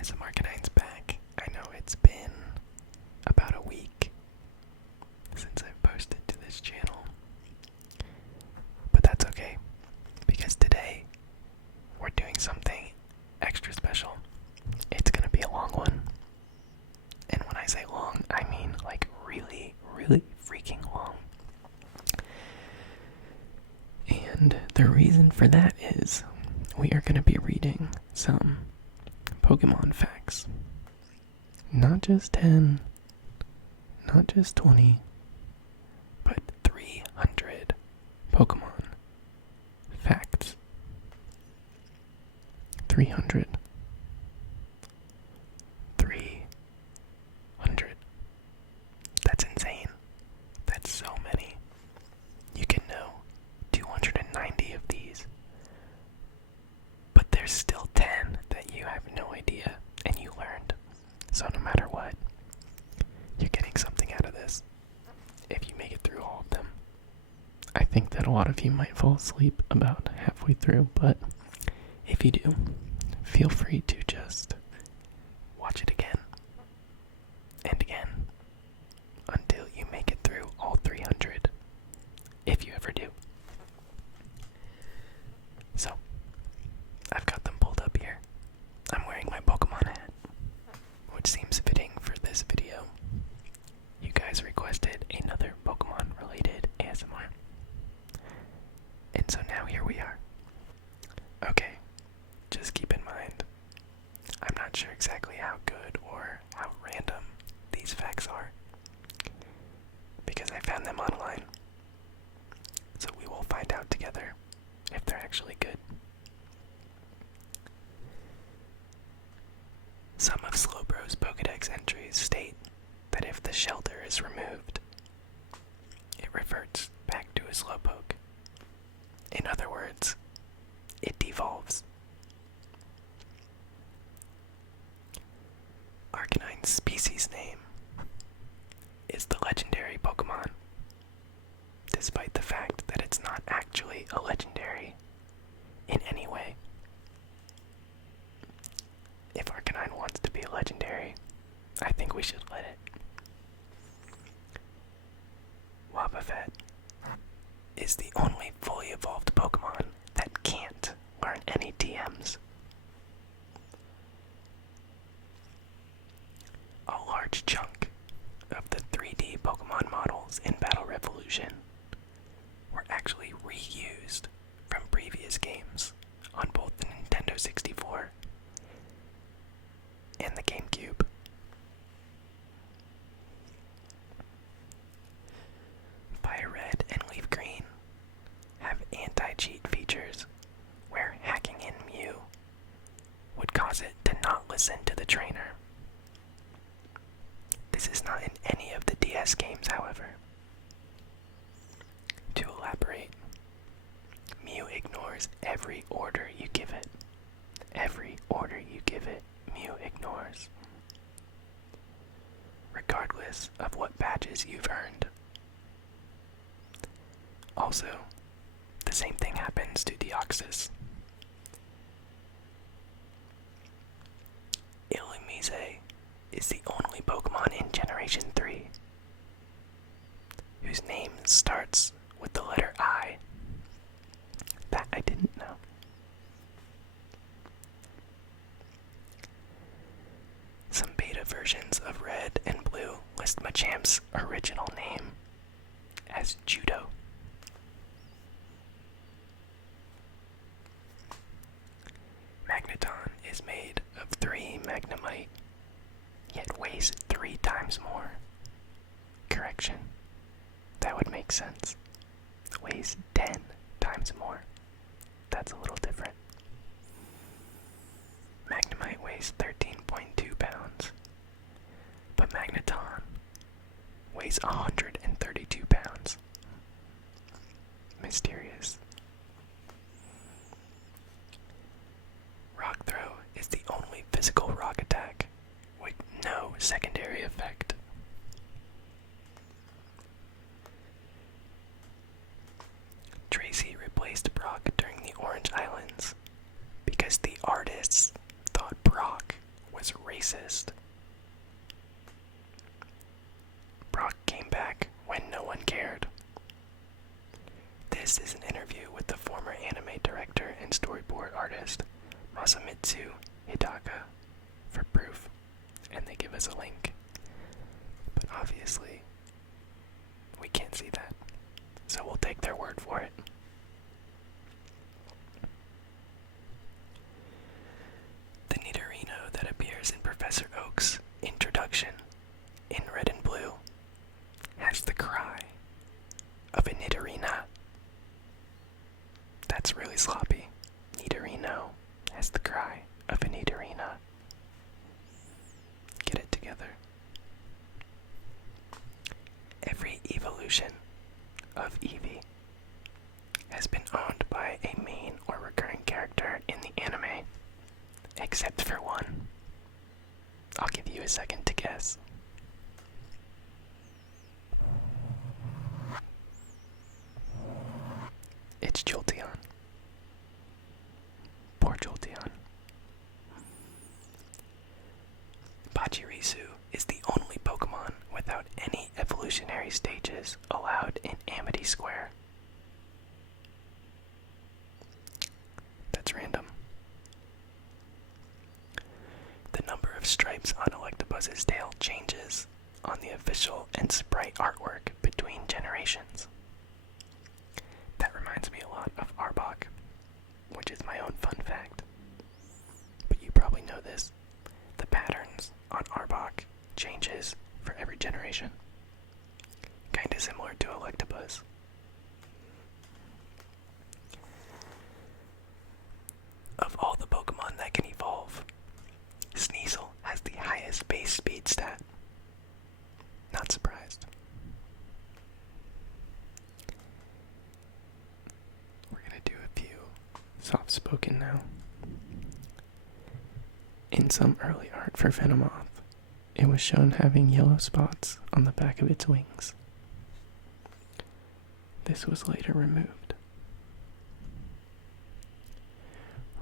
ASMR Canine's back. I know it's been about a week since I've posted to this channel, but that's okay because today we're doing something extra special. It's gonna be a long one, and when I say long, I mean like really, really freaking long. And the reason for that is we are gonna be reading some Pokemon facts. Not just 10, not just 20, but 300 Pokemon facts. 300. 300. That's insane. That's so many. You can know 290 of these. But there's still 10 that you have no idea and you learned. So no matter what, you're getting something out of this if you make it through all of them. I think that a lot of you might fall asleep about halfway through, but if you do, feel free to just watch it again and again until you make it through all 300, if you ever do. So, I've got them pulled up here. I'm wearing my Pokemon hat, which seems fitting for this video. You guys requested another Pokemon-related ASMR. And so now here we are. Okay, just keep in mind, I'm not sure exactly how good or how random these facts are, because I found them online. So we will find out together if they're actually good. Some of Slowbro's Pokedex entries state that if the shelter is removed, it reverts back to a Slowpoke. In other words, it devolves. Arcanine's species name is the legendary Pokemon, despite the fact that it's not actually a legendary in any way. If Arcanine wants to be a legendary, I think we should let it. Wobbuffet is the only fully evolved Pokemon that can't learn any TMs. A large chunk of the 3D Pokemon models in Battle Revolution were actually reused from previous games on both the Nintendo 64 and the GameCube. Fire Red and Leaf Green have anti-cheat features where hacking in Mew would cause it to not listen to the trainer. This is not in any of the DS games, however. To elaborate, Mew ignores every order you give it. Every order you give it, Mew ignores, regardless of what badges you've earned. Also, the same thing happens to Deoxys. Illumise is the only Pokemon in Generation 3 whose name starts with the letter I. That I didn't know. Some beta versions of Red and Blue list Machamp's original name as Judo. Magneton is made of 3 Magnemite, yet weighs 3 times more. Correction, that would make sense. Weighs 10 times more. That's a little different. Magnemite weighs 13.2 pounds, but Magneton weighs 132 pounds. Mysterious. Rock Throw is the only physical rock attack with no secondary effect. Tracy replaced Brock during the Orange Islands because the artists thought Brock was to Hidaka for proof, and they give us a link. But obviously, we can't see that, so we'll take their word for it. The Nidorino that appears in Professor Oak's introduction in red and blue has the cry of a Nidorina. That's really sloppy. Nidorino has the cry of a Nidorina. Get it together. Every evolution of Eevee has been owned by a main or recurring character in the anime, except for one. I'll give you a second to guess. It's Jolteon. Poor Jolteon. Pachirisu is the only Pokemon without any evolutionary stages allowed in Amity Square. That's random. The number of stripes on Electabuzz' tail changes on the official and sprite artwork between generations. That reminds me a lot of Arbok, which is my own fun fact. But you probably know this. The patterns on Arbok changes for every generation. Kinda similar to Electabuzz. Of all the Pokemon that can evolve, Sneasel has the highest base speed stat. Not surprised. We're gonna do a few soft-spoken now. In some early art for Venomoth, it was shown having yellow spots on the back of its wings. This was later removed.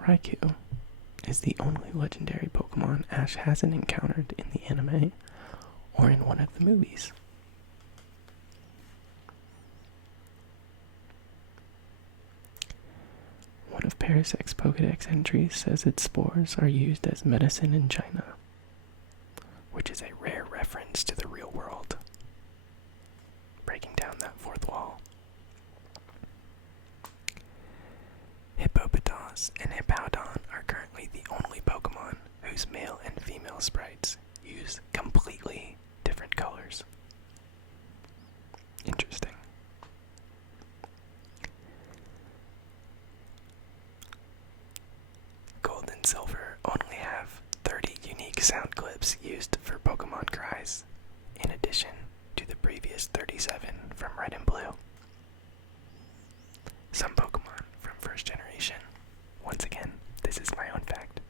Raikou is the only legendary Pokemon Ash hasn't encountered in the anime or in one of the movies. One of Parasec's Pokedex entries says its spores are used as medicine in China, which is a rare reference to the real world, breaking down that fourth wall. Hippopotas and Hippowdon are currently the only Pokemon whose male and female sprites use completely different colors. Interesting. Gold and Silver only have 30 unique sound clips used for Pokemon cries, in addition to the previous 37 from Red and Blue. Some Pokemon from first generation, once again, this is my own fact,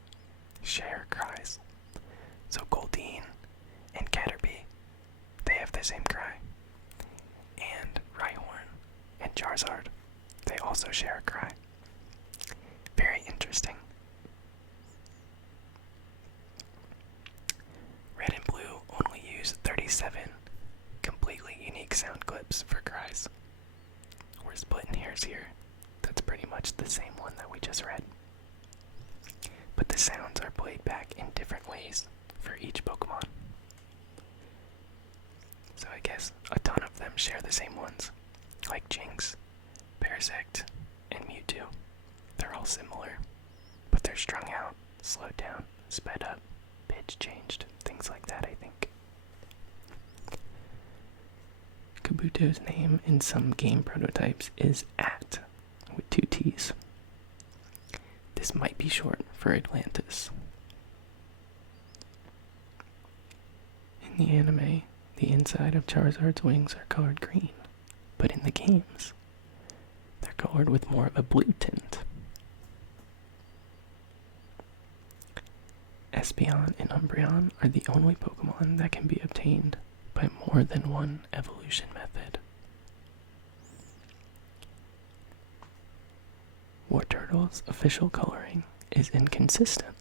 share cries. So Goldeen and Caterpie, they have the same cry. And Rhyhorn and Charizard, they also share a cry. Very interesting. Red and Blue only use 37 completely unique sound clips for cries. We're splitting hairs here. That's pretty much the same one that we just read. But the sounds are played back in different ways for each Pokemon. So I guess a ton of them share the same ones, like Jinx, Parasect, and Mewtwo. They're all similar, but they're strung out, slowed down, sped up, pitch changed, things like that, I think. Kabuto's name in some game prototypes is At, with 2 T's. This might be short for Atlantis. In the anime, the inside of Charizard's wings are colored green, but in the games, they're colored with more of a blue tint. Espeon and Umbreon are the only Pokemon that can be obtained by more than one evolution method. Wartortle's official coloring is inconsistent.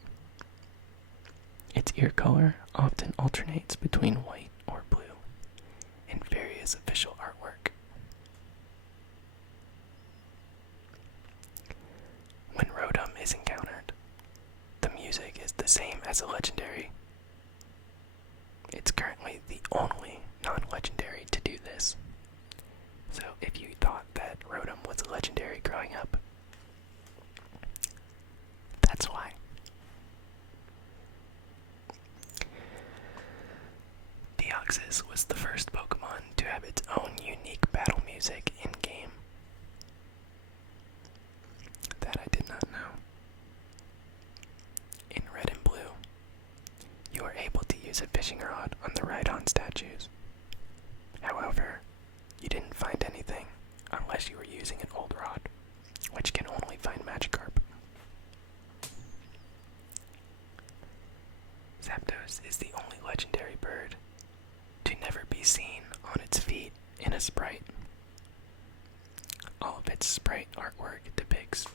Its ear color often alternates between white or blue in various official artwork. When Rotom is encountered, the the same as a legendary. It's currently the only non-legendary to do this. So if you thought that Rotom was a legendary growing up, that's why. Deoxys was the first Pokemon to have its own unique battle music in-game. That I did not know. In Red and Blue, you are able to use a fishing rod on the Rhydon statues. However, you didn't find anything unless you were using an old rod, which can only find Magikarp. Zapdos is the only legendary bird to never be seen on its feet in a sprite. All of its sprite artwork depicts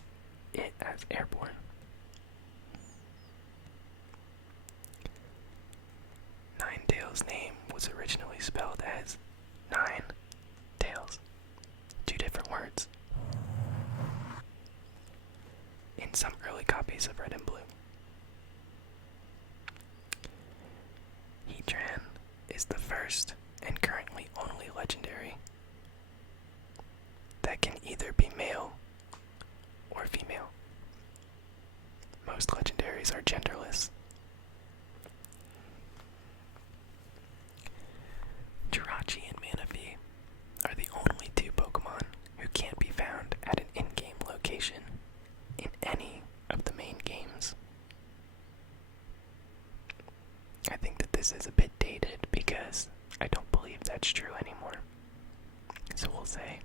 it as airborne. Ninetales' name was originally spelled as 9 tails, 2 different words, in some early copies of Red and Blue. Heatran is the first and currently only legendary that can either be male or female. Most legendaries are genderless. Jirachi and Manaphy are the only 2 Pokemon who can't be found at an in-game location in any of the main games. I think that this is a bit dated because I don't believe that's true anymore. So we'll say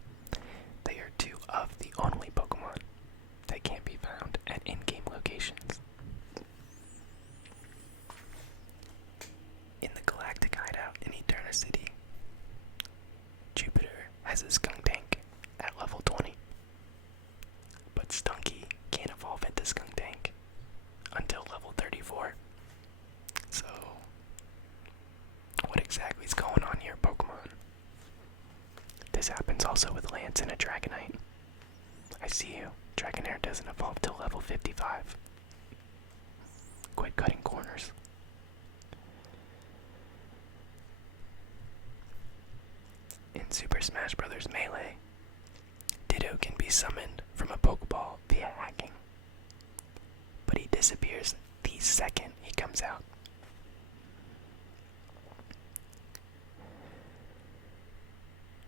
they are 2 of the only Pokemon that can't be found at in-game locations. In the Galactic Hideout in Eterna City, Jupiter has a Skuntank at level 20, but Stunky can't evolve into Skuntank until level 34. So, what exactly is going on here, Pokemon? This happens also with Lance and a Dragonite. I see you. Dragonair doesn't evolve till level 55. Quit cutting corners. In Super Smash Bros. Melee, Ditto can be summoned from a Pokeball via hacking, but he disappears the second he comes out.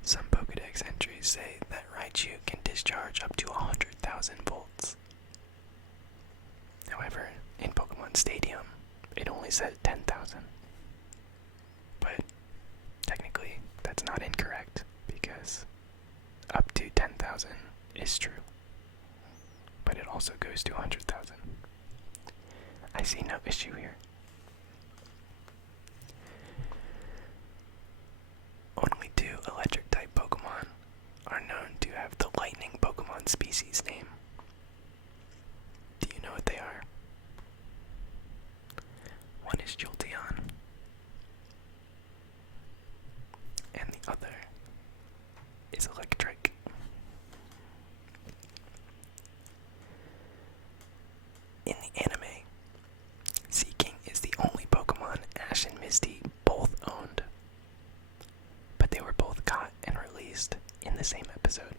Some Pokedex entries say that Raichu can discharge up to 100,000 volts. However, in Pokemon Stadium, it only says 10,000. But technically, that's not incorrect, because up to 10,000 is true. But it also goes to 100,000. I see no issue here. Only 2 electric-type Pokemon are known to have the lightning Pokemon species name. Do you know what they are? One is Jolteon, and the other is Electric. In the anime, Seaking is the only Pokemon Ash and Misty both owned, but they were both caught and released in the same episode.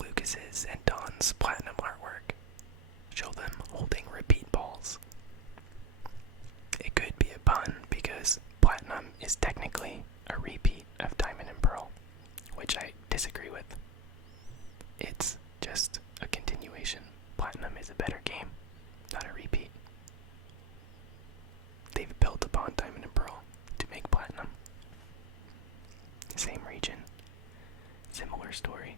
Lucas's and Dawn's platinum artwork show them holding repeat balls. It could be a pun because platinum is technically a repeat of Diamond and Pearl, which I disagree with. It's just a continuation. Platinum is a better game, not a repeat. They've built upon Diamond and Pearl to make Platinum. Same region, similar story,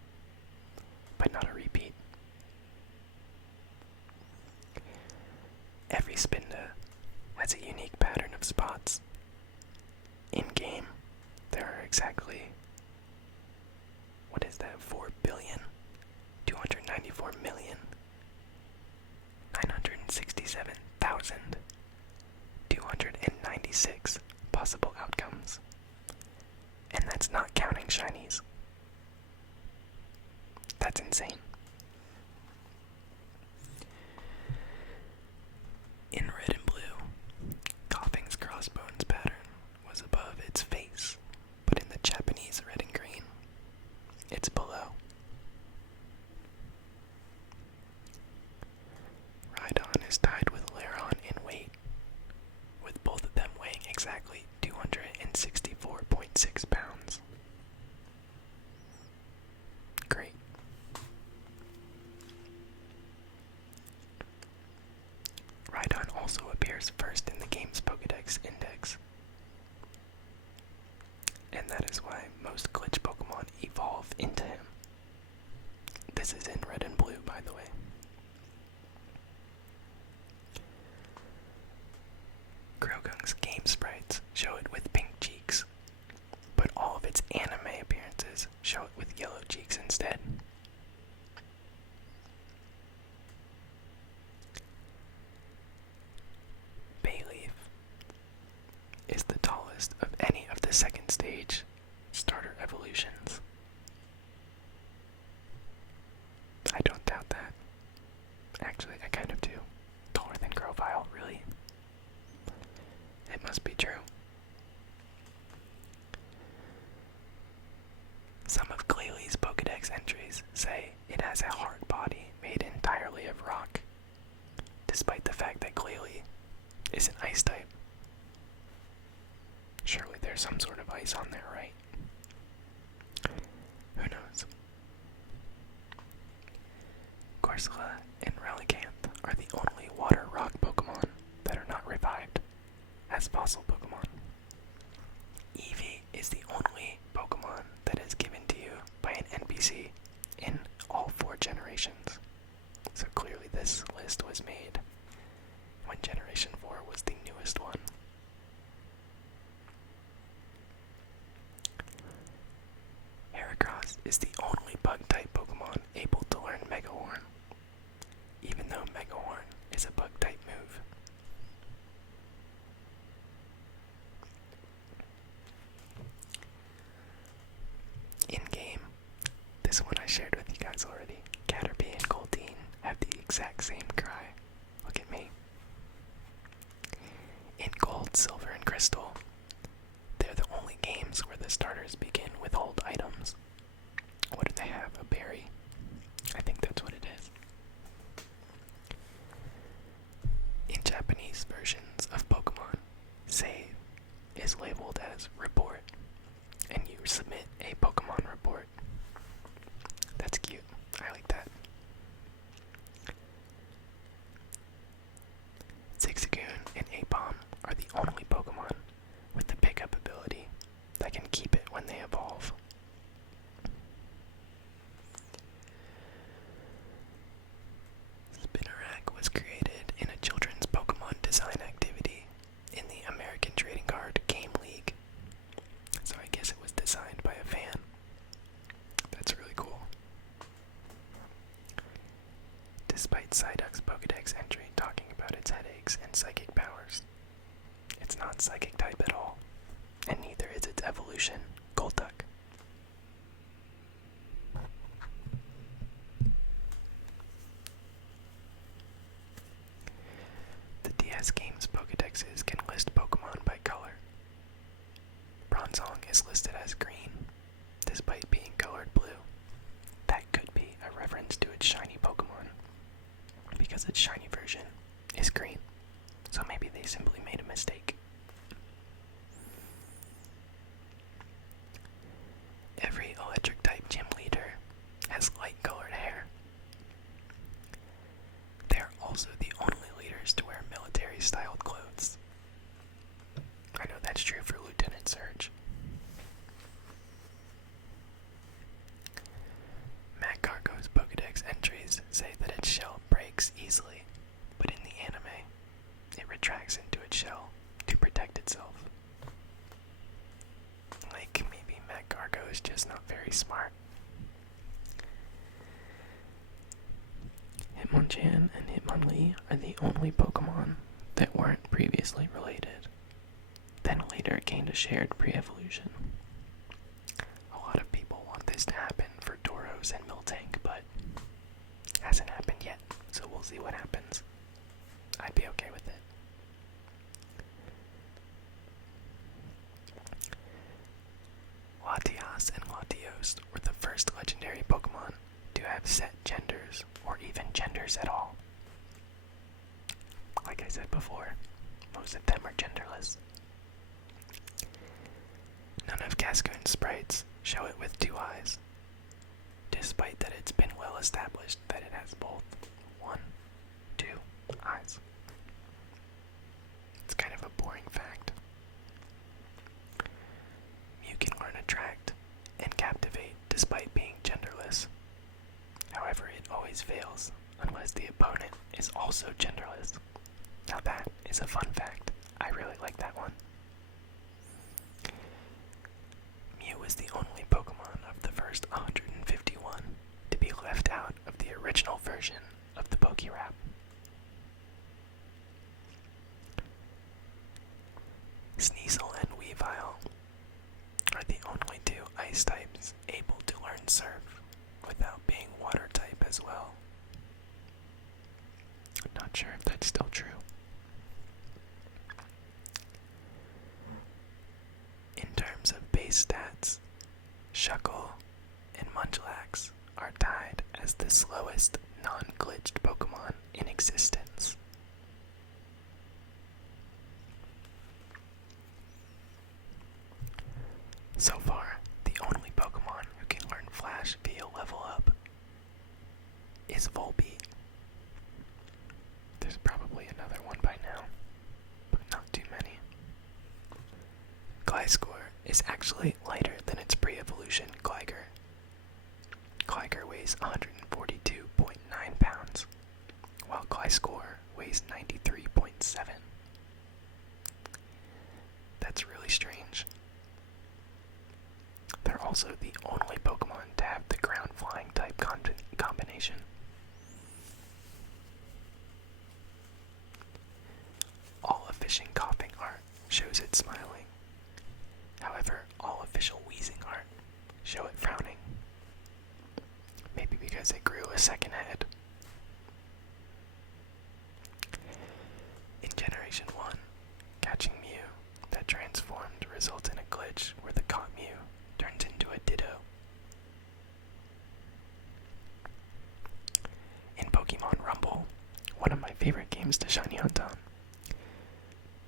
but not a repeat. Every Spinda has a unique pattern of spots. In game, there are exactly, 4,294,967,296 possible outcomes. And that's not counting shinies. That's insane. Great. Rhydon also appears first in the game's Pokédex index. And that is why most glitch Pokemon evolve into him. This is in red and blue, by the way. Croagunk's game sprites show it with pink cheeks, but all of its anime appearances show it with yellow cheeks instead. Bayleaf is the tallest of any of the second stage starter evolutions. I don't doubt that. Actually, I kind of do. Taller than Grovyle, really? It must be true. Some of Glalie Pokédex entries say it has a hard body made entirely of rock, despite the fact that Glalie is an ice type. Surely there's some sort of ice on there, right? Who knows? Corsola and Relicanth are the only water rock Pokemon that are not revived as fossil Pokemon. Eevee is the only Pokemon that is given to you by an NPC in all 4 generations. So clearly this list was made when Generation 4 was the newest one. Heracross is the only bug-type Pokemon able to learn Mega Horn, even though Mega Horn is a bug-type move. In-game, this one I shared with you guys already. Caterpie and Goldeen have the exact same cry. Look at me. In Gold, Silver, and Crystal, they're the only games where the starters begin with old items. What do they have? A berry? I think that's what it is. In Japanese versions of Pokemon, save is labeled as report, and you submit a Pokemon report. That's cute. I like that. Zigzagoon and Apom are the only Pokemon with the pickup ability that can keep it when they evolve. Spinarak was created in a children's Pokemon design activity in the American Trading Card Game League. So I guess it was designed by a fan. That's really cool. Despite Psyduck's Pokédex entry talking about its headaches and psychic powers, it's not psychic type at all, and neither is its evolution, Golduck. The DS game's Pokédexes can list Pokemon by color. Bronzong is listed as green, despite being colored blue. That could be a reference to its shiny Pokemon, because its shiny version is green, so maybe they simply made a mistake. Every electric type gym leader has light colored hair. They are also the only leaders to wear military styled clothes. I know that's true for Lieutenant Surge. Magcargo's Pokédex entries say that its shell breaks easily, but in the anime, it retracts into its shell to protect itself. Like, maybe Magcargo is just not very smart. Hitmonchan and Hitmonlee are the only Pokemon that weren't previously related, then later gained a shared pre-evolution. A lot of people want this to happen for Tauros and Miltank, but hasn't happened yet, so we'll see what happens. I'd be okay with it. Latias and Latios were the first legendary Pokemon to have set genders, or even genders at all. Like I said before, most of them are genderless. None of Cascoon's sprites show it with 2 eyes, despite that it's been well established that it has both 1, 2 eyes. It's kind of a boring fact. Mew can learn Attract and Captivate despite being genderless. However, it always fails unless the opponent is also genderless. Now that is a fun fact. I really like that one. Mew was the only Pokemon of the first 151 to be left out of the original version of the PokeRap. Sneasel and Weavile are the only two ice types able to learn Surf without being water type as well. I'm not sure if that's still true. In terms of base stats, Shuckle and Munchlax are tied as the slowest non-glitched Pokemon in existence. So far, the only Pokemon who can learn Flash via level up is Volbeat. There's probably another one by now, but not too many. Gliscor is actually lighter than its pre-evolution Gligar. Gligar weighs 142.9 pounds, while Gliscor weighs 93.7. That's really strange. They're also the only Pokemon to have the ground flying type combination. All official coughing art shows it smiling. However, all official wheezing art show it frowning. Maybe because it grew a second head. In Generation 1, catching Mew that transformed results in a glitch where the caught Mew turns into a Ditto. In Pokemon Rumble, one of my favorite games to shiny hunt on,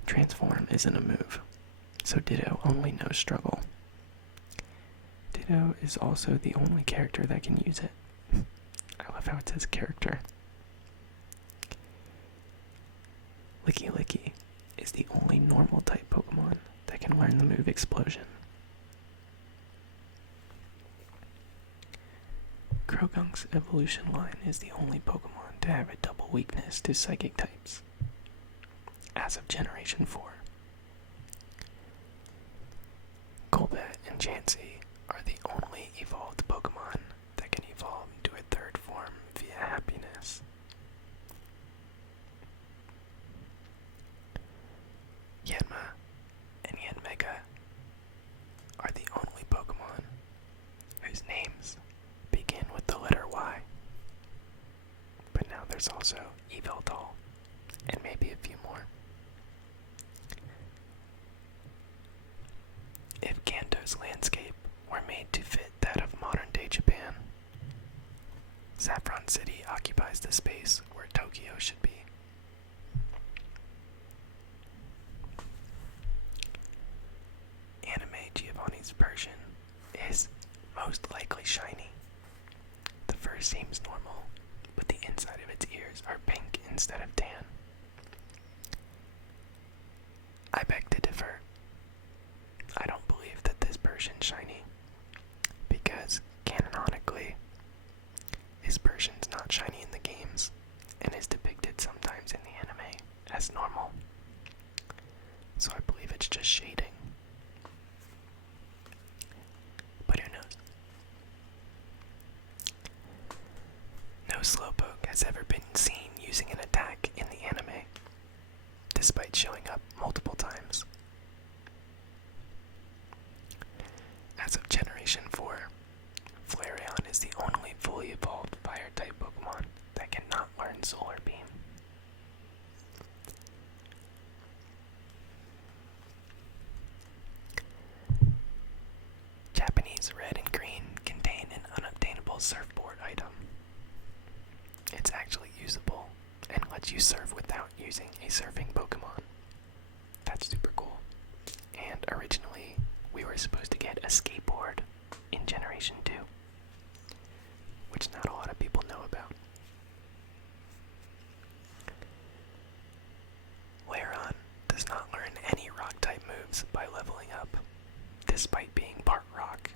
Transform isn't a move, so Ditto only knows struggle. Ditto is also the only character that can use it. I love how it says character. Licky Licky is the only normal type Pokemon that can learn the move Explosion. Croagunk's evolution line is the only Pokemon to have a double weakness to Psychic types, as of Generation 4. Golbat and Chansey are the only evolved Pokemon that can evolve into a third form via Happiness. Yanma and Yanmega are the only Pokemon whose names begin with the letter Y. But now there's also Yveltal, and maybe a few more. If Kanto's landscape were made to fit that of modern-day Japan, Saffron City occupies the space where Tokyo should be. Anime Giovanni's Persian is most likely shiny. The fur seems normal, but the inside of its ears are pink instead of tan. I beg to differ. I don't believe that this Persian's shiny, because canonically, his Persian's not shiny in the games, and is depicted sometimes in the anime as normal. So I believe it's just shading. But who knows? No Slowpoke has ever been seen using an attack in the anime, despite showing up multiple times. As of Generation 4, Flareon is the only fully evolved Fire-type Pokemon that cannot learn Solar Beam. Japanese Red and Green contain an unobtainable surfboard item. It's actually usable and lets you surf without using a surfing Pokemon. That's super cool. And originally, we were supposed to get a skateboard in Generation 2. which not a lot of people know about. Lairon does not learn any rock-type moves by leveling up, despite being part rock.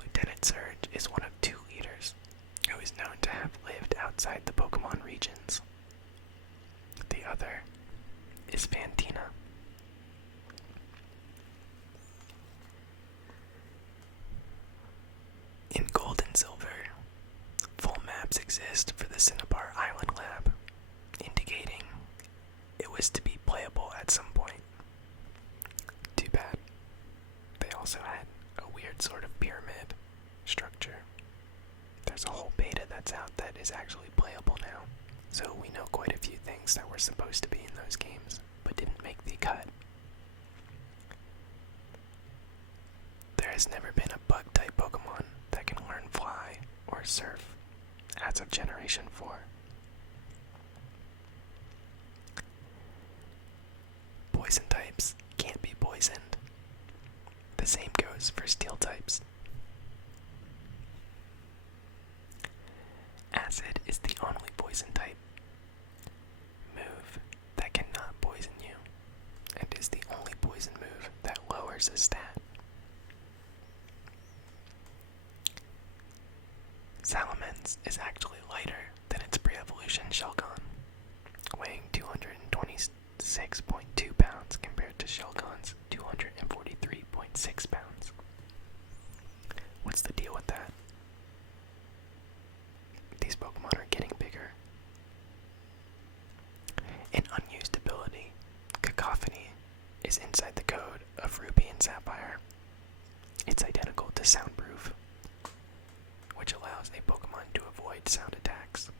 Lieutenant Surge is one of two leaders who is known to have lived outside the Pokemon regions. The other is Fantina. In Gold and Silver, full maps exist for the Cinnabar Island Lab, indicating it was to be playable at some point. Too bad. They also had a weird sort of pyramid structure. There's a whole beta that's out that is actually playable now, so we know quite a few things that were supposed to be in those games, but didn't make the cut. There has never been a bug-type Pokemon that can learn Fly or Surf as of Generation 4. Poison types can't be poisoned. The same goes for Steel types. Acid is the only poison type move that cannot poison you, and is the only poison move that lowers a stat. Salamence is actually lighter than its pre-evolution Shelgon, weighing 226.2 pounds compared to Shelgon's 243.6 pounds. What's the deal with that? These Pokemon are getting bigger. An unused ability, Cacophony, is inside the code of Ruby and Sapphire. It's identical to Soundproof, which allows a Pokemon to avoid sound attacks.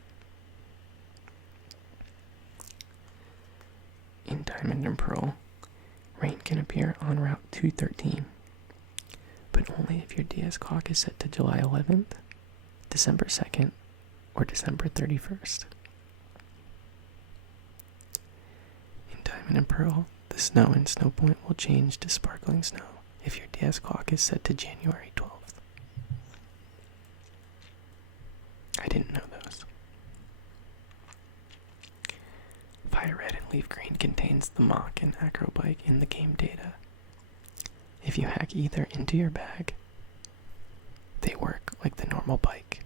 In Diamond and Pearl, rain can appear on Route 213, but only if your DS clock is set to July 11th, December 2nd, or December 31st. In Diamond and Pearl, the snow in Snow Point will change to sparkling snow if your DS clock is set to January 12th. I didn't know those. Fire Red and Leaf Green contains the Mach and Acro Bike in the game data. If you hack either into your bag, they work like the normal bike.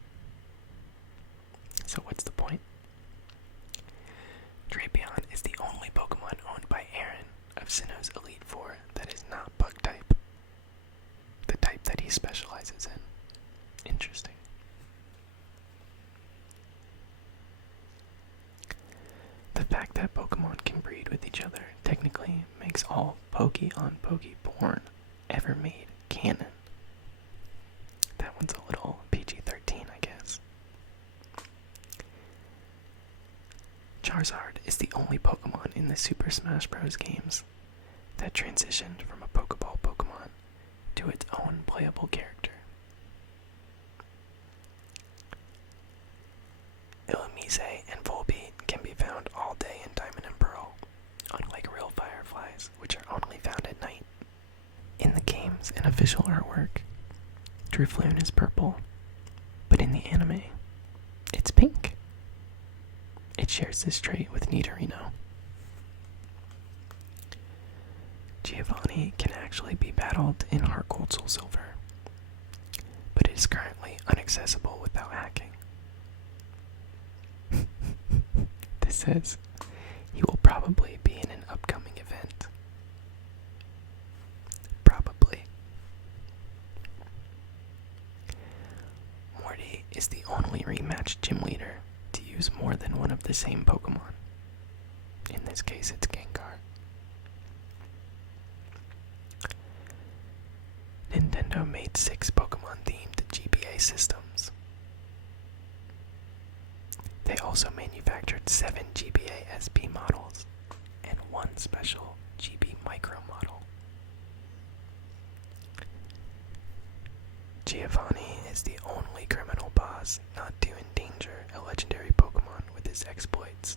So what's the point? Drapion is the only Pokemon owned by Aaron of Sinnoh's Elite Four that is not bug type. The type that he specializes in. Interesting. The fact that Pokemon can breed with each other technically makes all Poke on Pokeborn ever made canon. That one's a little PG-13, I guess. Charizard is the only Pokemon in the Super Smash Bros. Games that transitioned from a Pokeball Pokemon to its own playable character. Illumise and Volbeat can be found all day in Diamond and Pearl, unlike real fireflies, which are only found at night. In the games and official artwork, Drifloon is purple, but in the anime, it's pink. It shares this trait with Nidorino. Giovanni can actually be battled in Heart Gold Soul Silver, but it is currently inaccessible without hacking. This says he will probably be in an upcoming event. Probably. Morty is the only rematch gym leader to use more than one of the same Pokemon. In this case, it's Gengar. Nintendo made 6 Pokemon-themed GBA systems. They also manufactured 7 GBA SP models and 1 special GB Micro model. Giovanni is the only criminal boss not to endanger a legendary Pokemon with his exploits.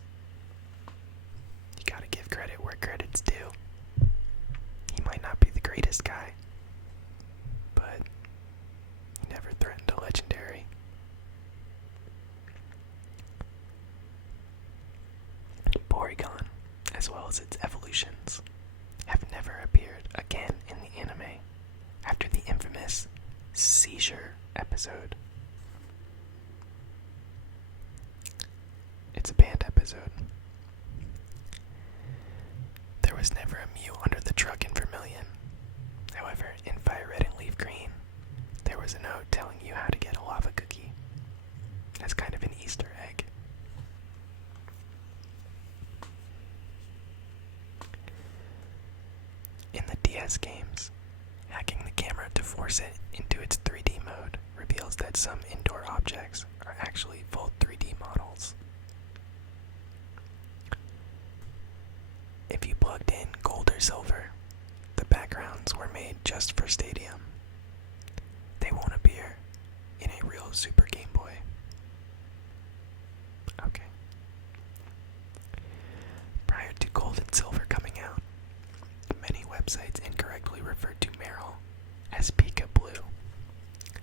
You gotta give credit where credit's due. He might not be the greatest guy, seizure episode. It's a banned episode. There was never a Mew under the truck in Vermilion. However, in Fire Red and Leaf Green, there was a note telling you how to get a lava cookie. That's kind of an Easter egg. In the DS games, hacking the camera to force it into its 3D mode reveals that some indoor objects are actually full 3D models. If you plugged in gold or silver, the backgrounds were made just for Stadium. They won't appear in a real Super Game Boy. Okay. Prior to gold and silver coming out, many websites incorrectly referred to Meryl as Pika Blue.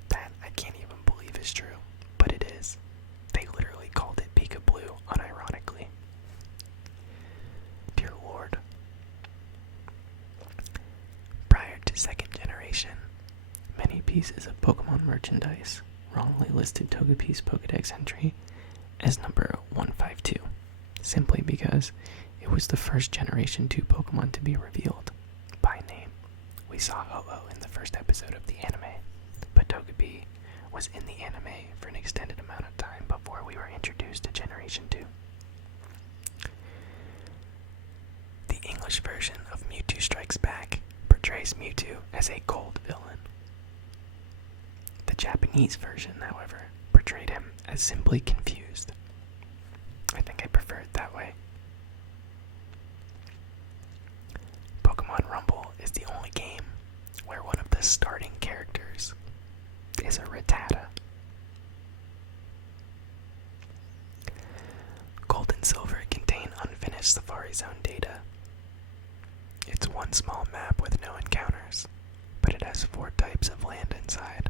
That I can't even believe is true, but it is. They literally called it Pika Blue unironically. Dear Lord. Prior to second generation, many pieces of Pokemon merchandise wrongly listed Togepi's Pokedex entry as number 152, simply because it was the first generation 2 Pokemon to be revealed by name. We saw Ho-Oh in the first episode of the anime, but Togepi was in the anime for an extended amount of time before we were introduced to Generation 2. The English version of Mewtwo Strikes Back portrays Mewtwo as a cold villain. The Japanese version, however, portrayed him as simply confused. I think I prefer it that way. Pokemon Rumble is the only game where one of the starting characters is a Rattata. Gold and Silver contain unfinished Safari Zone data. It's one small map with no encounters, but it has 4 types of land inside.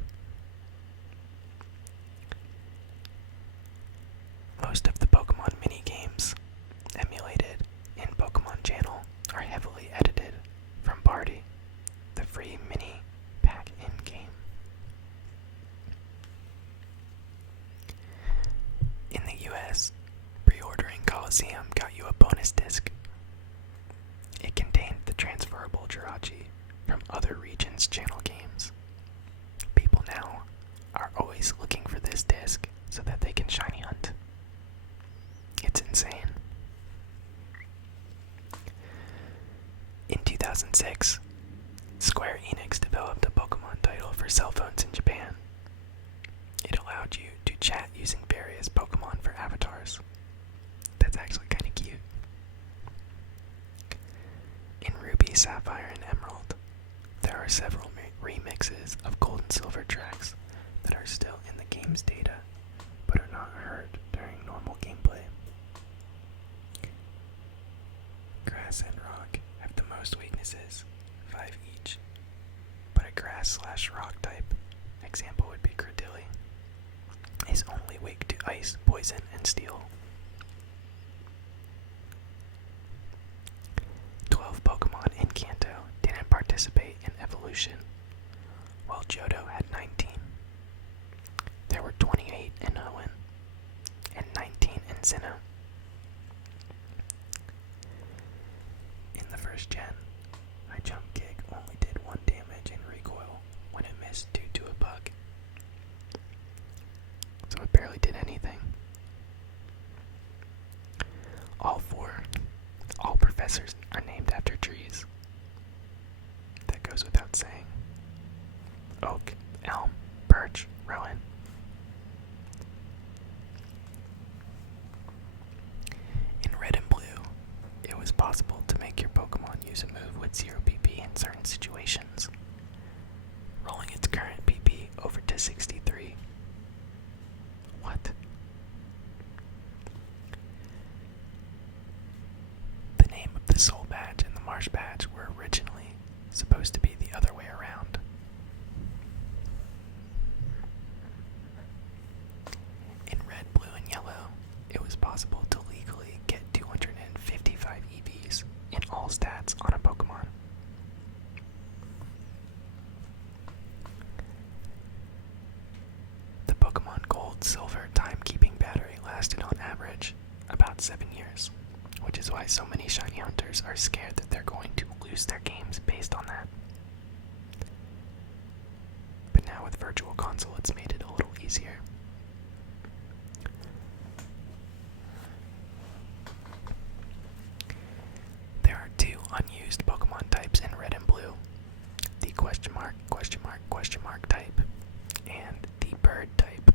Most of the Pokemon mini-games emulated in Pokemon Channel are heavily edited from Party, the free mini pack-in game. In the US, pre-ordering Coliseum got you a bonus disc. It contained the transferable Jirachi from other regions' channel games. People now are always looking for this disc so that they can shiny hunt. It's insane. In 2006, Square Enix developed a Pokemon title for cell phones in Japan. It allowed you to chat using various Pokemon for avatars. That's actually kind of cute. In Ruby, Sapphire, and Emerald, there are several remixes of Gold and Silver tracks that are still in the game's data, but are not heard during normal gameplay. Grass and Rock have the most weaknesses, 5 each, but a Grass/Rock type, example would be Cradilly, is only weak to Ice, Poison, and Steel. 12 Pokemon in Kanto didn't participate in evolution, while Johto had 19. There were 28 in Hoenn, and 19 in Sinnoh. In the first gen, my Jump Kick only did 1 damage in recoil when it missed due to a bug. So it barely did anything. All professors are named after trees. That goes without saying. Oak, Elm, Birch, Rowan. In Red and Blue, it was possible to make your Pokemon use a move with 0 PP in certain situations, rolling its current PP over to 63. What? The name of the Soul Badge and the Marsh Badge were originally supposed to be the other way around. In Red, Blue, and Yellow, it was possible to legally get 255 EVs in all stats on a Pokemon. gold-silver timekeeping battery lasted on average about 7 years, which is why so many shiny hunters are scared that they're going to lose their games based on that. But now with Virtual Console, it's made it a little easier. There are two unused Pokemon types in Red and Blue: the question mark type, and the bird type.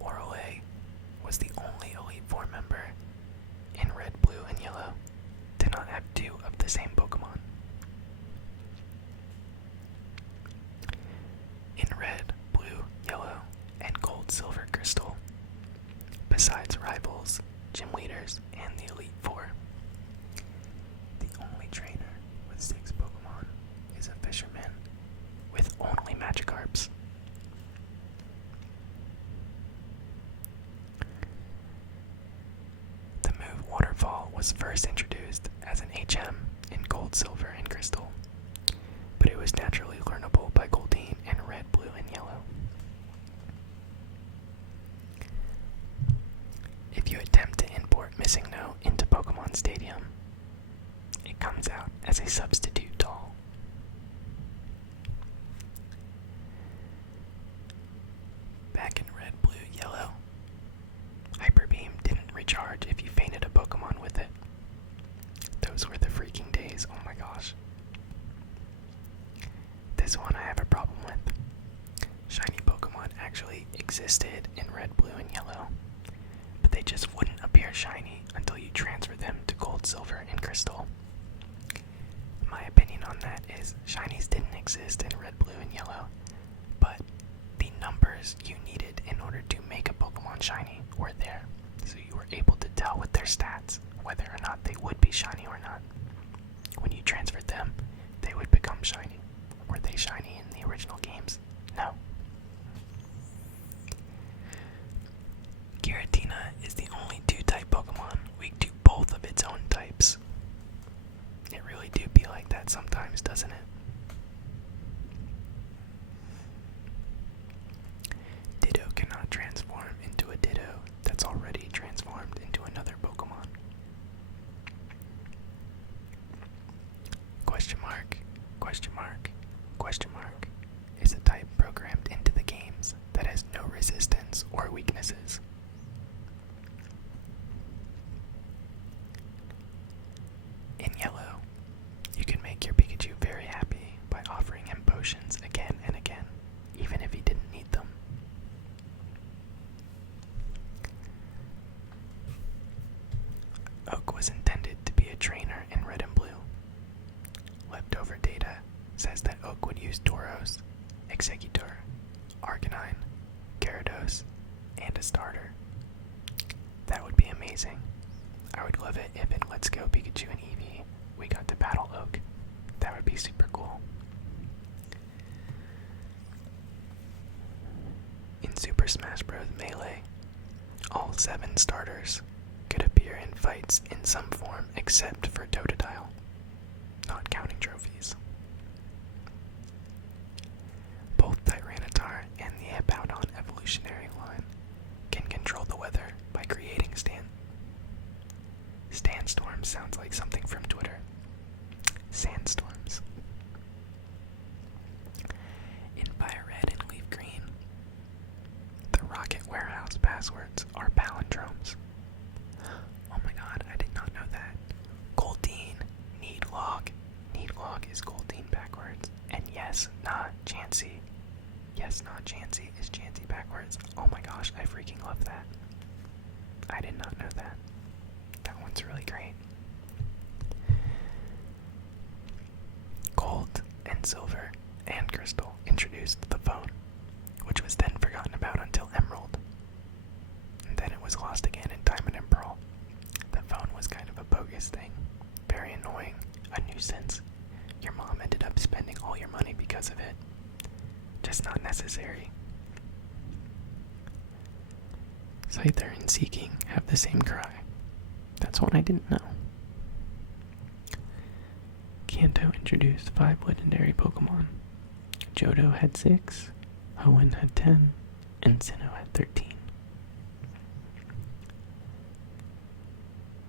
Orale was the only Elite Four member in Red, Blue, and Yellow to not have two of the same Pokemon. In Red, Blue, Yellow, and Gold, Silver, Crystal, besides rivals, gym leaders, and the Elite Four, the only trainer with 6 Pokemon is a fisherman with only Magikarps. The move Waterfall was first introduced as an HM in Gold, Silver, and Crystal, but it was naturally learnable by Goldeen in Red, Blue, and Yellow. If you attempt to import Missing No into Pokemon Stadium, it comes out as a substitute doll. Back in Red, Blue, Yellow, Hyper Beam didn't recharge if you fainted a Pokemon with it. Those were the freaking days, oh my gosh. This one I have a problem with. Shiny Pokemon actually existed in Red, Blue, and Yellow, but they just wouldn't appear shiny until you transfer them to Gold, Silver, and Crystal. My opinion on that is shinies didn't exist in Red, Blue, and Yellow, but the numbers you needed in order to make a Pokemon shiny were there, so you were able to tell with their stats whether or not they would be shiny or not. When you transferred them, they would become shiny. Were they shiny in the original games? No. Giratina is the only 2-type Pokemon weak to both of its own types. It really do be like that sometimes, doesn't it? Ditto cannot transform into a Ditto that's already transformed into another Pokemon. Is a type programmed into the games that has no resistance or weaknesses. In Yellow, you can make your Pikachu very happy by offering him potions again and again, even if he didn't need them. Oak was intended to be a trainer in Red and Blue. Leftover data says that Oak would use Tauros, Exeggutor, Arcanine, Gyarados, and a starter. That would be amazing. I would love it if in Let's Go Pikachu and Eevee we got to battle Oak. That would be super cool. In Super Smash Bros. Melee, all 7 starters could appear in fights in some form except for Totodile, not counting trophies. Both Tyranitar and the Hippowdon evolutionary line can control the weather by creating Sandstorms sounds like something from Twitter. Sandstorms. In Fire Red and Leaf Green, the Rocket Warehouse passwords are palindromes. Oh my god, I did not know that. Goldeen, Needlog. Needlog is Goldeen backwards. And yes, not Chansey. Yes, not Chansey is Chansey backwards. Oh my gosh, I freaking love that. I did not know that. That one's really great. Gold and Silver and Crystal introduced the phone, which was then forgotten about until Emerald. And then it was lost again in Diamond and Pearl. The phone was kind of a bogus thing. Very annoying. A nuisance. Your mom ended up spending all your money because of it. Just not necessary. Scyther and Seeking have the same cry. That's one I didn't know. Kanto introduced 5 legendary Pokemon: Johto had 6, Hoenn had 10, and Sinnoh had 13.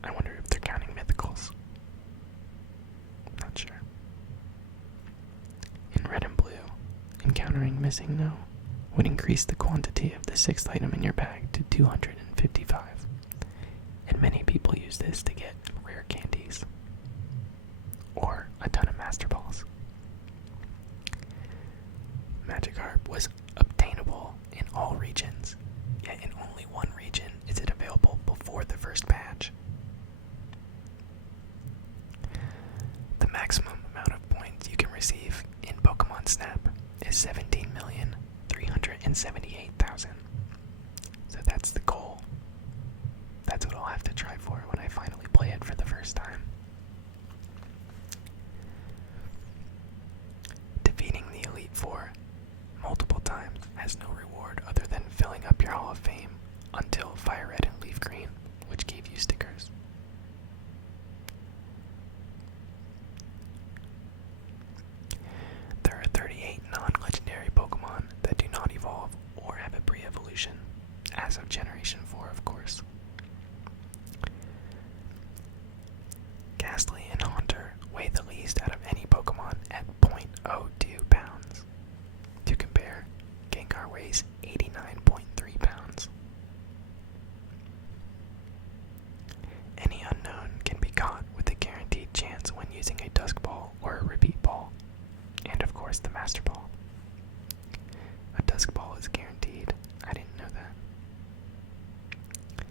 I wonder if they're counting mythicals. Not sure. In red and blue, encountering missing no would increase the quantity of the 6th item in your bag to 255. And many people use this to get rare candies. Or a ton of Master Balls. Magikarp was obtainable in all regions, yet in only one region is it available before the first patch. The maximum amount of points you can receive in Pokemon Snap is 17,378,000. So that's the goal. That's what I'll have to try for when I finally play it for the first time. Defeating the Elite Four multiple times has no reward other than filling up your Hall of Fame until Fire Red and Leaf Green, which gave you stickers. There are 38 non-legendary Pokemon that do not evolve or have a pre-evolution, as of Generation 4, of course. Ghastly and Haunter weigh the least out of any Pokemon at 0.02 pounds. To compare, Gengar weighs 89.3 pounds. Any unknown can be caught with a guaranteed chance when using a Dusk Ball or a Repeat Ball, and of course the Master Ball. A Dusk Ball is guaranteed. I didn't know that.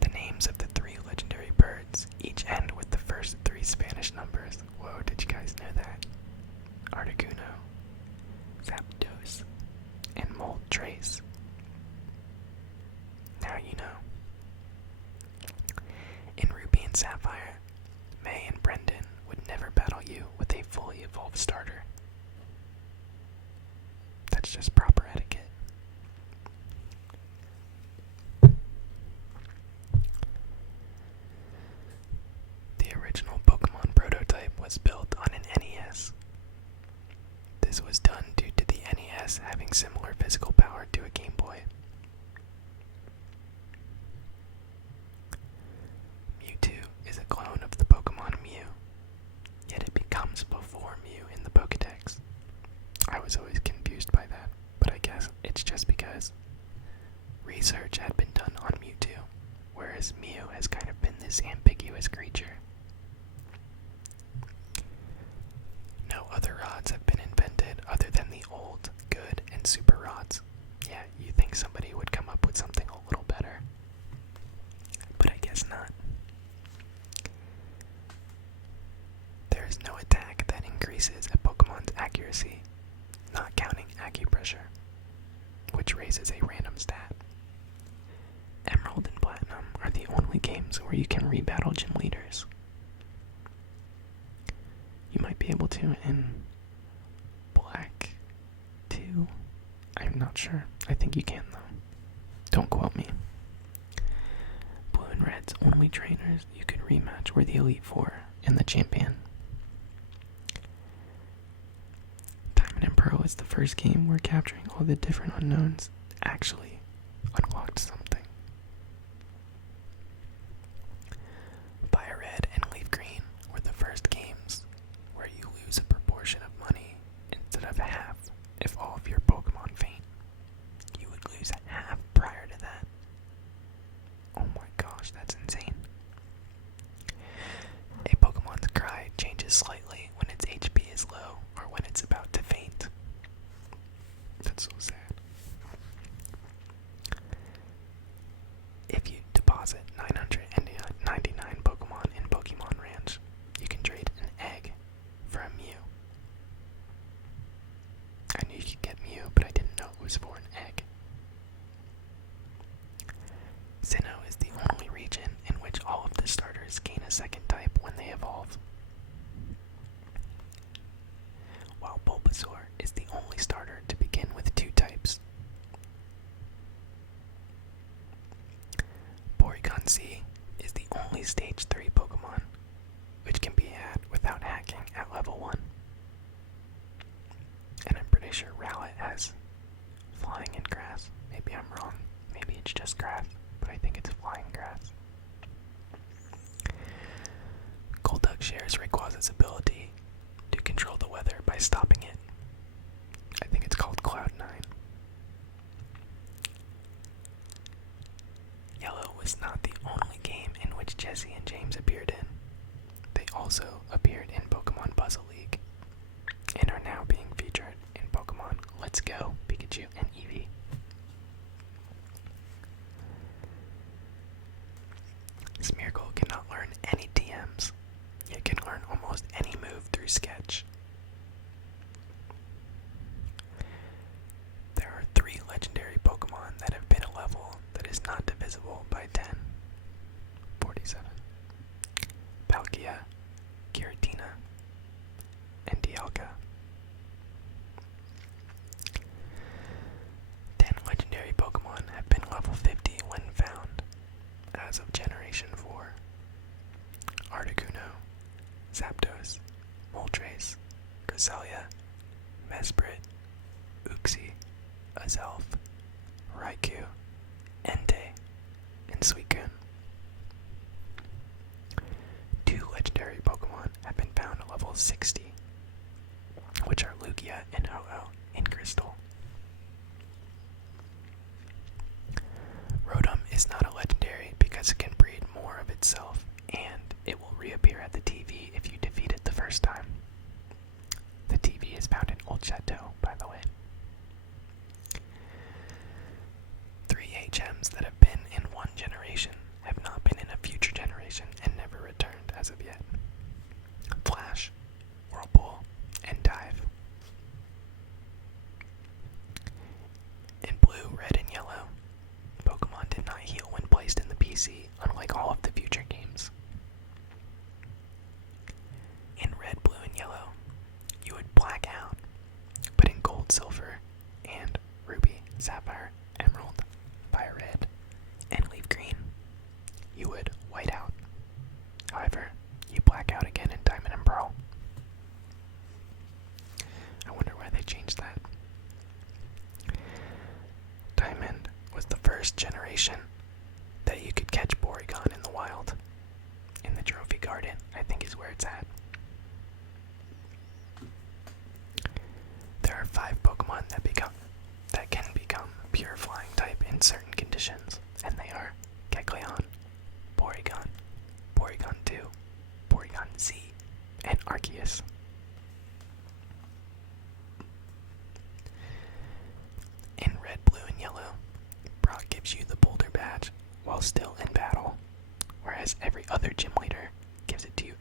The names of the 3 legendary birds each end with the first 3 Spanish numbers. Whoa, did you guys know that? Articuno, Zapdos, and Moltres. Now you know. In Ruby and Sapphire, May and Brendan would never battle you with a fully evolved starter. That's just proper etiquette. The original Pokemon prototype was built on an NES. This was done due to the NES having similar physical power to a Game Boy. Mewtwo is a clone of the Pokemon Mew, yet it becomes before Mew in the Pokédex. I was always confused by that, but I guess it's just because research had been done on Mewtwo, whereas Mew has kind of been this ambiguous creature. No other rods have been invented other than the old, good, and super rods. Yeah, you think somebody would come up with something a little better, but I guess not. There is no attack that increases a Pokemon's accuracy, not counting acupressure, which raises a random stat. Emerald and Platinum are the only games where you can rebattle gym leaders. You might be able to in Black 2. I'm not sure. I think you can though. Don't quote me. Blue and Red's only trainers you could rematch were the Elite Four and the Champion. Diamond and Pearl is the first game where capturing all the different unknowns actually unlocked something. Fire Red and Leaf Green were the first games where you lose a proportion of money instead of half if all of your Pokemon faint. You would lose half prior to that. Oh my gosh, that's insane. A Pokemon's cry changes slightly when its HP is low or when it's about to faint. That's so sad. If you deposit 999 Pokemon in Pokemon Ranch, you can trade an egg for a Mew. I knew you could get Mew, but I didn't know it was for an egg. Sinnoh is the only region in which all of the starters gain a second type when they evolve. flying in grass. Maybe I'm wrong. Maybe it's just grass, but I think it's flying grass. Golduck shares Rayquaza's ability to control the weather by stopping it. I think it's called Cloud9. Yellow was not the only game in which Jesse and James appeared in. They also appeared in Pokemon Puzzle League and are now being featured in Pokemon Let's Go, Pikachu, and Eevee. Smeargle cannot learn any TMs, yet can learn almost any move through Sketch. There are 3 legendary Pokemon that have been a level that is not divisible by 10. 47. Palkia, Giratina, and Dialga. 10 legendary Pokemon have been level 50 when found as of Generation 4. Articuno, Zapdos, Moltres, Cresselia, Mesprit, Uxie, Azelf, Raikou, Entei, and Suicune. 2 legendary Pokemon have been found at level 60, which are Lugia and Ho-Oh in Crystal. Rotom is not a legendary because it can breed more of itself, and it will reappear at the TV if you defeat it the first time. The TV is found in Old Chateau, by the way. 3 HMs that have been in one generation have not been in a future generation and never returned as of yet. Flash, Whirlpool, and Dive. In blue, red, and yellow, Pokemon did not heal when placed in the PC, unlike all of the future games. In red, blue, and yellow, you would black out, but in gold, silver, and ruby, sapphire, emerald, fire red, and leaf green, you would white out. However, you black out again in diamond and pearl. I wonder why they changed that. Diamond was the first generation that you could catch Porygon in the wild. In the Trophy Garden, I think is where it's at. There are 5 Pokemon that can become pure flying type in certain conditions, and they are Kecleon, Porygon, Porygon 2, Porygon Z, and Arceus. In red, blue, and yellow, Brock gives you the Boulder Badge while still in battle, whereas every other gym leader gives it to you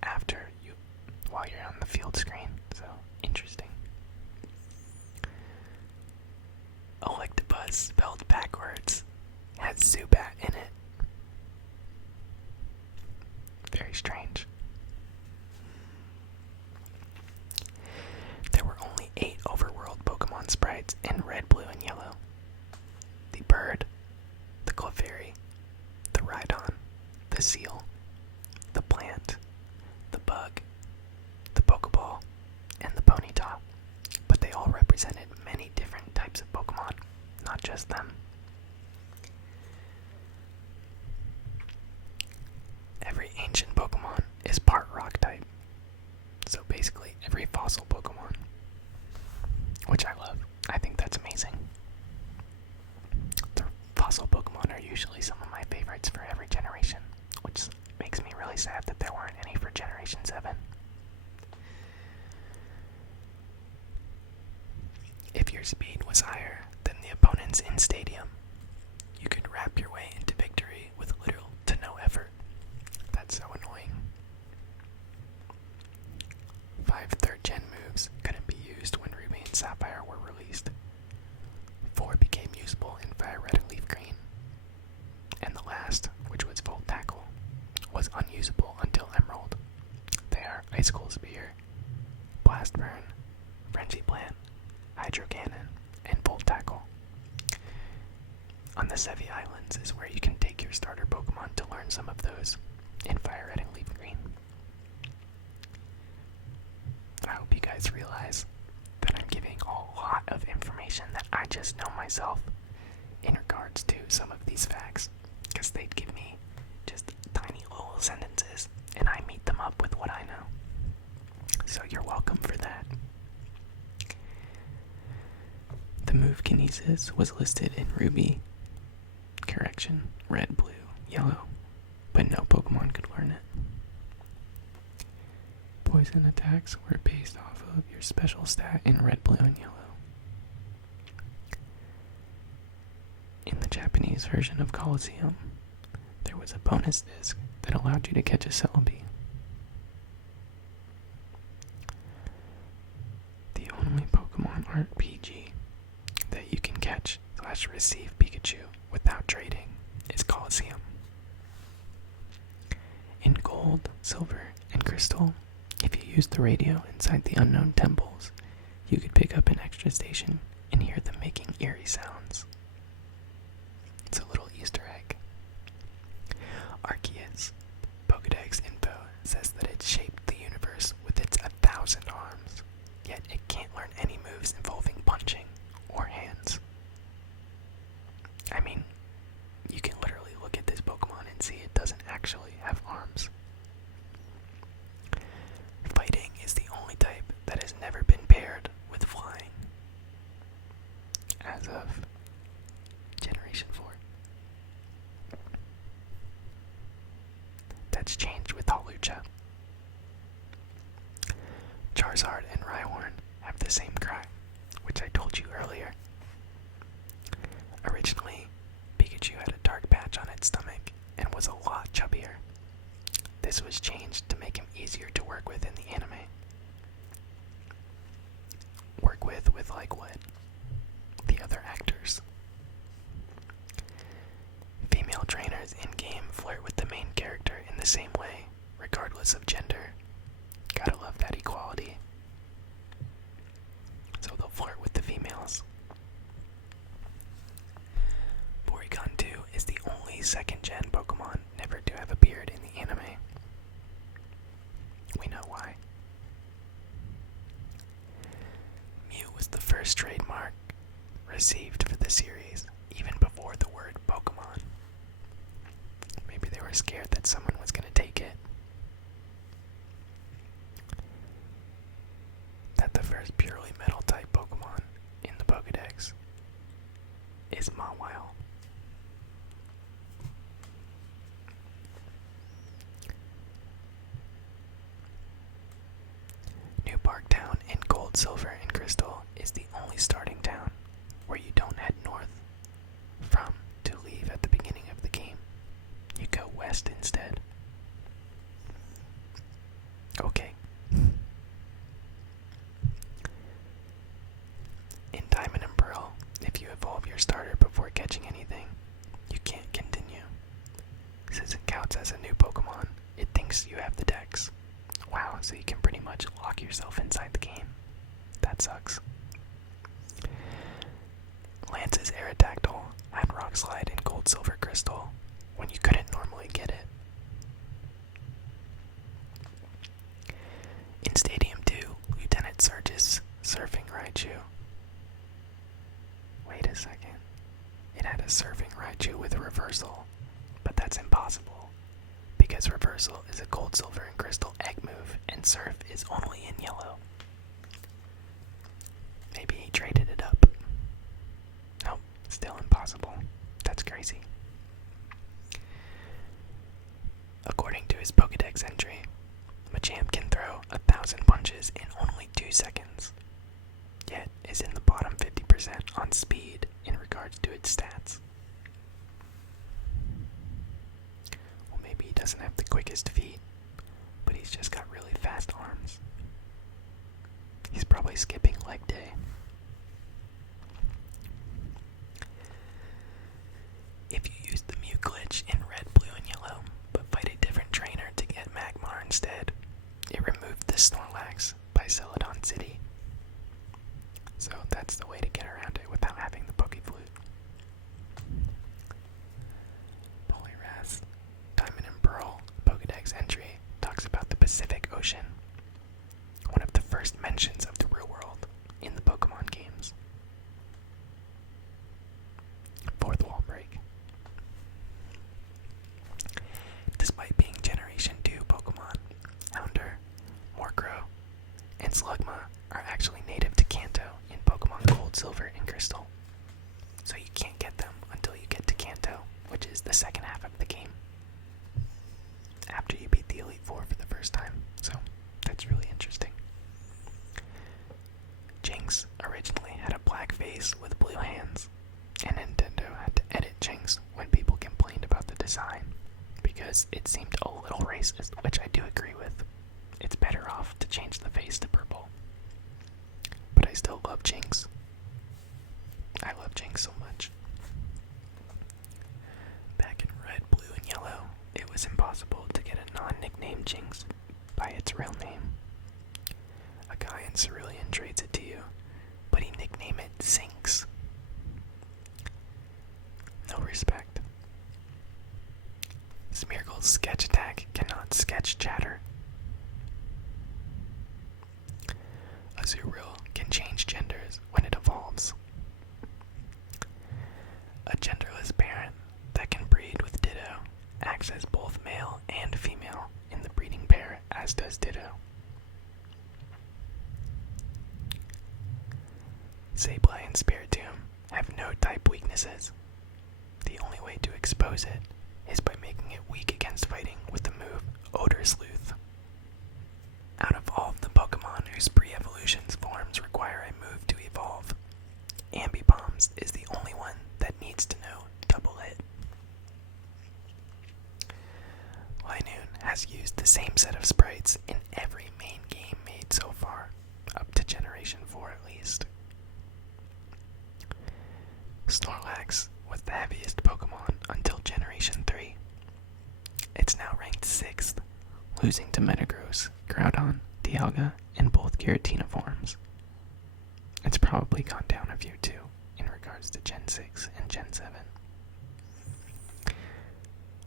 while you're on the field screen. So, interesting. Electabuzz, spelled backwards, has Zubat in it. Very strange. There were only 8 overworld Pokemon sprites in red, blue, and yellow. The bird, the Clefairy, the Rhydon, the seal, the plant, the bug, the Pokeball, and the Ponyta, but they all represented many different types of Pokemon, not just them. Every ancient Pokemon is part rock type, so basically every fossil Pokemon, which I love. I think that's amazing. The fossil Pokemon are usually some of my favorites for every generation, which makes me really sad that there weren't any for Generation 7. If your speed was higher than the opponents in Stadium, you could wrap your way into victory with little to no effort. That's so annoying. 5 3rd-gen moves couldn't be used when Ruby and Sapphire were released. 4 became usable in Fire Red and Leaf Green. And the last, which was Volt Tackle, was unusable until Emerald. They are Icicle Spear, Blast Burn, Frenzy Plant, Hydro Cannon, and Volt Tackle. On the Sevi Islands is where you can take your starter Pokemon to learn some of those in Fire Red and Leaf Green. I hope you guys realize that I'm giving a lot of information that I just know myself in regards to some of these facts, because they'd give me just tiny little sentences, and I meet them up with what I know. So you're welcome for that. The move Kinesis was listed in red, blue, yellow, but no Pokemon could learn it. Poison attacks were based off of your special stat in red, blue, and yellow. In the Japanese version of Colosseum, there was a bonus disc that allowed you to catch a Celebi. The only Pokemon RPG that you can catch / receive Pikachu without trading is Colosseum. In Gold, Silver, and Crystal, if you used the radio inside the unknown temples, you could pick up an extra station and hear them making eerie sounds. It's a little Easter egg. Arceus Pokedex info says that it shaped the universe with its 1,000 arms, yet it can't learn any moves involving punching or hands. I mean, you can literally look at this Pokemon and see it doesn't actually have arms. Fighting is the only type that has never been paired with flying as of Generation 4. That's changed with Hawlucha. Charizard and Rhyhorn have the same cry, which I told you earlier. Originally, Pikachu had a dark patch on its stomach and was a lot chubbier. This was changed to make him easier to work with in the anime. Work with like what? The other actors. Female trainers in-game flirt with the main character in the same way, regardless of gender. Gotta love that equality. So they'll flirt with the females. Porygon 2 is the only second-gen Pokemon never to have appeared in the anime. We know why. Mew was the first trademark received for the series, even before the word Pokemon. Maybe they were scared that someone was going to take it. That the first purely metal-type Pokemon in the Pokedex is Mawile. New Park Town in Gold, Silver, and Crystal is the only starting town where you don't head north from to leave at the beginning of the game. You go west instead. Okay. In Diamond and Pearl, if you evolve your starter before catching anything, you can't continue. Since it counts as a new Pokemon, it thinks you have the dex. Wow, so you can pretty much lock yourself inside the game. That sucks. Lance's Aerodactyl had Rock Slide in Gold, Silver, Crystal when you couldn't normally get it. In Stadium 2, Lieutenant Surge's Surfing Raichu. Wait a second. It had a Surfing Raichu with a Reversal, but that's impossible, because Reversal is a Gold, Silver, and Crystal egg move, and Surf is only in yellow. Maybe he traded it up. Nope, still impossible. That's crazy. According to his Pokedex entry, Machamp can throw 1,000 punches in only 2 seconds, yet is in the bottom 50% on speed in regards to its stats. Well, maybe he doesn't have the quickest feet, but he's just got really fast arms. He's probably skipping leg day. If you use the Mew glitch in red, blue, and yellow, but fight a different trainer to get Magmar instead, it removed the Snorlax by Celadon City. So that's the way to get around it without having the Pokeflute. Poliwrath, Diamond and Pearl Pokedex entry talks about the Pacific Ocean, one of the first mentions of the real world in the Pokemon games. Slugma are actually native to Kanto in Pokemon Gold, Silver, and Crystal. So you can't get them until you get to Kanto, which is the second half of the game, after you beat the Elite Four for the first time. So that's really interesting. Jinx originally had a black face with blue hands, and Nintendo had to edit Jinx when people complained about the design because it seemed a little racist, which I do agree with. It's better off to change the face to purple. But I still love Jinx. I love Jinx so much. Back in Red, Blue, and Yellow, it was impossible to get a non-nickname Jinx by its real name. A guy in Cerulean trades it to you, but he nicknamed it Zinx. No respect. Smeargle's sketch attack cannot sketch chatter. Azurill can change genders when it evolves. A genderless parent that can breed with Ditto acts as both male and female in the breeding pair, as does Ditto. Sableye and Spiritomb have no type weaknesses. The only way to expose it is by making it weak against fighting with the move Odor Sleuth. Out of all of the Pokemon whose pre-evolutions forms require a move to evolve, Ambipoms is the only one that needs to know Double Hit. Linoon has used the same set of sprites in every main game made so far, up to Generation 4 at least. Snorlax was the heaviest Pokemon until Generation 3. It's now ranked 6th, losing to Metagross, Groudon, Dialga, and both Giratina forms. It's probably gone down a few too, in regards to Gen 6 and Gen 7.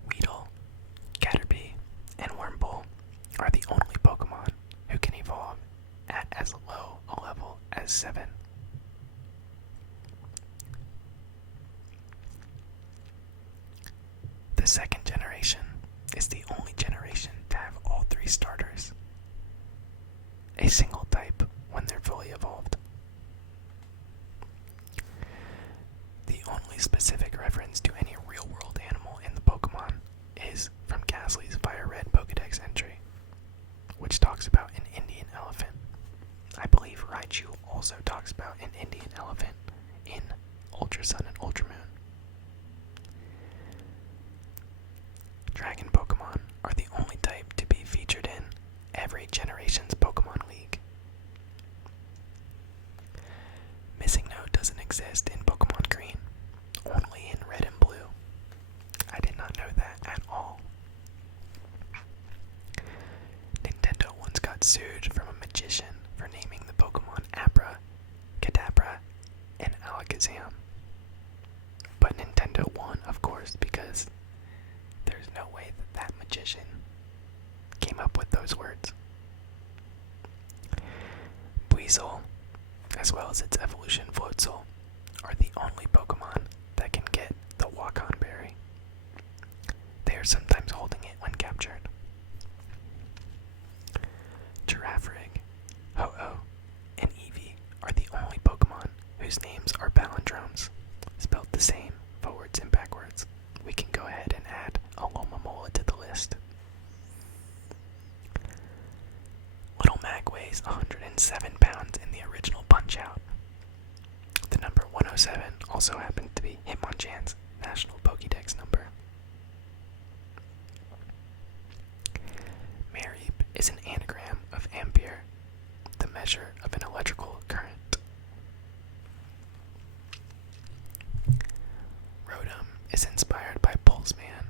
Weedle, Caterpie, and Wurmple are the only Pokemon who can evolve at as low a level as 7. The second generation is the only generation to have all 3 starters, a single type when they're fully evolved. The only specific reference to any real-world animal in the Pokemon is from Gastly's Fire Red Pokedex entry, which talks about an Indian elephant. I believe Raichu also talks about an Indian elephant in Ultra Sun and Ultra Moon. Dragon Pokemon are the only type to be featured in every generation's Pokemon League. Missing No doesn't exist in Pokemon Green, only in Red and Blue. I did not know that at all. Nintendo once got sued from a magician for naming the Pokemon Abra, Kadabra, and Alakazam. But Nintendo won, of course, because there's no way that magician came up with those words. Weasel, as well as its evolution Floatzel, are the only Pokemon that can get the Walk-On Berry. They are sometimes holding it when captured. Girafarig, Ho-Oh, and Eevee are the only Pokemon whose names are palindromes, spelled the same forwards and backwards. We can go ahead and add Alomomola to the list. Little Mac weighs 107 pounds in the original Punch-Out. The number 107 also happened to be Hitmonchan's National Pokédex number. Mareep is an anagram of ampere, the measure of an electrical current. Rotom is inspired by Pulseman,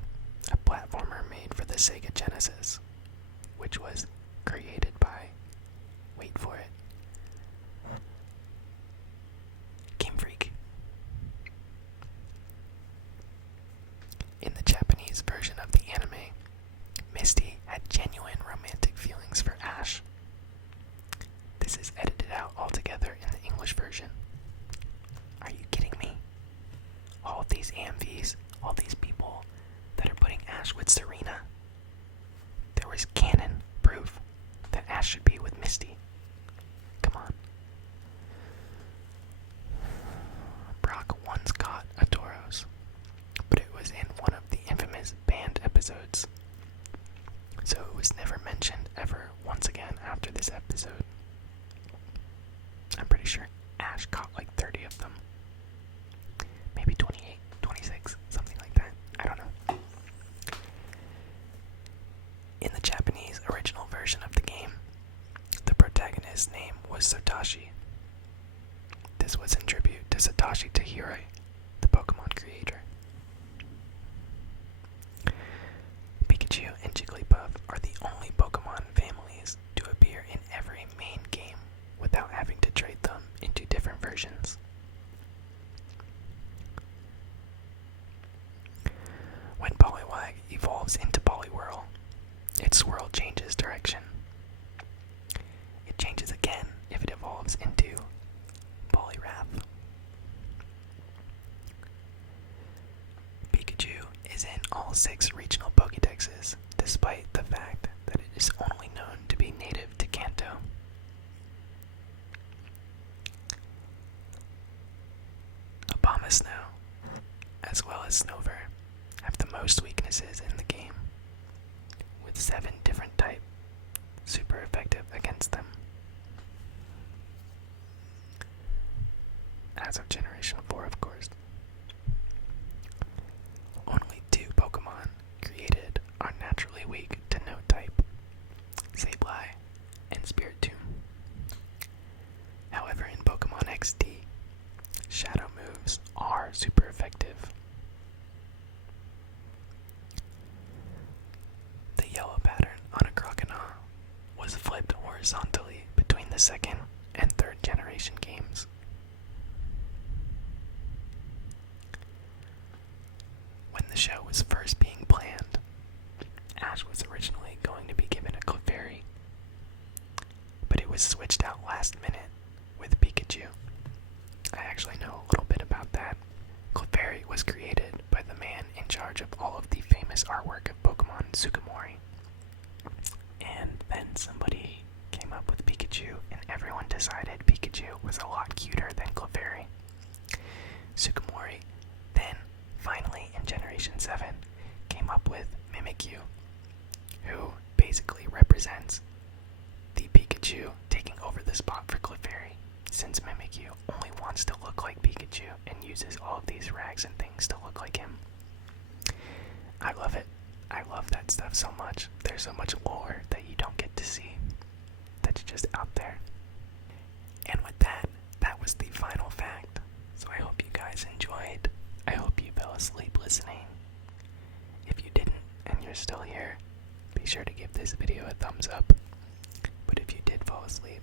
a platformer made for the Sega Genesis, which was created by, wait for it, Game Freak. In the Japanese version of the anime, Misty had genuine romantic feelings for Ash. This is edited out altogether gosh, caught like 30 of them. Maybe 28, 26, something like that. I don't know. In the Japanese original version of the game, the protagonist's name was Satoshi. This was in tribute to Satoshi Tajiri, the Pokemon creator. Pikachu and Jigglypuff are the only Pokemon families to appear in every main game without having to trade them into different versions. When Poliwag evolves into Poliwhirl, its swirl changes direction. It changes again if it evolves into Poliwrath. Pikachu is in all 6 regional Pokédexes, despite the fact that it is only known to be native to Kanto. Abomasnow, as well as Snover, have the most weaknesses in the game, with 7 different types super effective against them. As of Generation 4, of course. Only 2 Pokemon created are naturally weak to no type, Sableye and Spiritomb. However, in Pokemon XD, Shadow moves are super effective. The yellow pattern on a Croconaw was flipped horizontally between the 2nd and 3rd generation games. When the show was first being planned, Ash was originally going to be given a Clefairy, but it was switched out last minute with Pikachu. I actually know a little bit about that. Clefairy was created by the man in charge of all of the famous artwork of Pokemon Tsukumori. And then somebody came up with Pikachu, and everyone decided Pikachu was a lot cuter than Clefairy. Tsukumori then, finally in Generation 7, came up with Mimikyu, who basically represents the Pikachu taking over the spot for Clefairy, since Mimikyu only wants to look like Pikachu and uses all of these rags and things to look like him. I love it. I love that stuff so much. There's so much lore that you don't get to see, that's just out there. And with that, that was the final fact. So I hope you guys enjoyed. I hope you fell asleep listening. If you didn't and you're still here, be sure to give this video a thumbs up. But if you did fall asleep,